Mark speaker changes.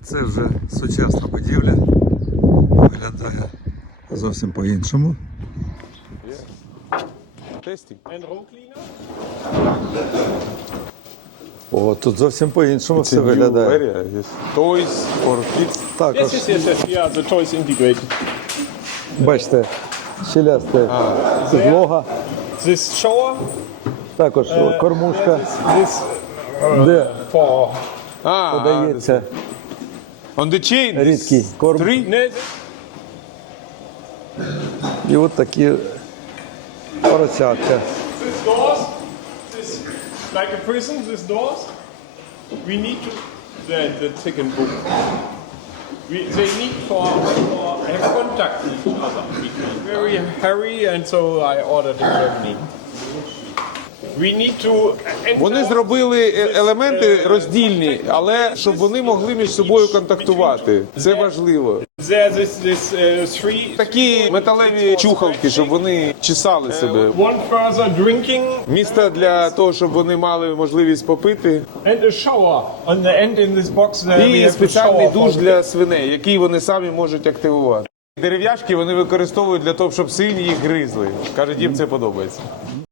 Speaker 1: Це вже сучасна будівля, виглядає зовсім по-іншому. О, тут зовсім по-іншому все виглядає.
Speaker 2: Toys or kids.
Speaker 1: Також,
Speaker 3: Yeah, the toys integrated.
Speaker 1: бачите, щелясте підлога,
Speaker 3: This shower,
Speaker 1: також кормушка,
Speaker 3: this
Speaker 1: де
Speaker 3: for
Speaker 1: подається
Speaker 2: On the chain.
Speaker 1: рідкий корм.
Speaker 2: Three.
Speaker 1: І от такі поросятка.
Speaker 3: this doors, this like a prison, this doors. We need to the chicken book. They need for have contact with each other. Very hairy, and so I ordered in Germany. We need to.
Speaker 2: Вони зробили елементи роздільні, але щоб вони могли між собою контактувати. Це важливо.
Speaker 3: There this three.
Speaker 2: Такі металеві чухалки, щоб вони чесали себе.
Speaker 3: One further drinking
Speaker 2: Місце для того, щоб вони мали можливість попити.
Speaker 3: and a shower on the end in this box. There we
Speaker 2: І
Speaker 3: have a
Speaker 2: спеціальний
Speaker 3: shower
Speaker 2: душ
Speaker 3: for
Speaker 2: для свиней, який вони самі можуть активувати. Дерев'яшки вони використовують для того, щоб свині їх гризли. Каже, їм це подобається.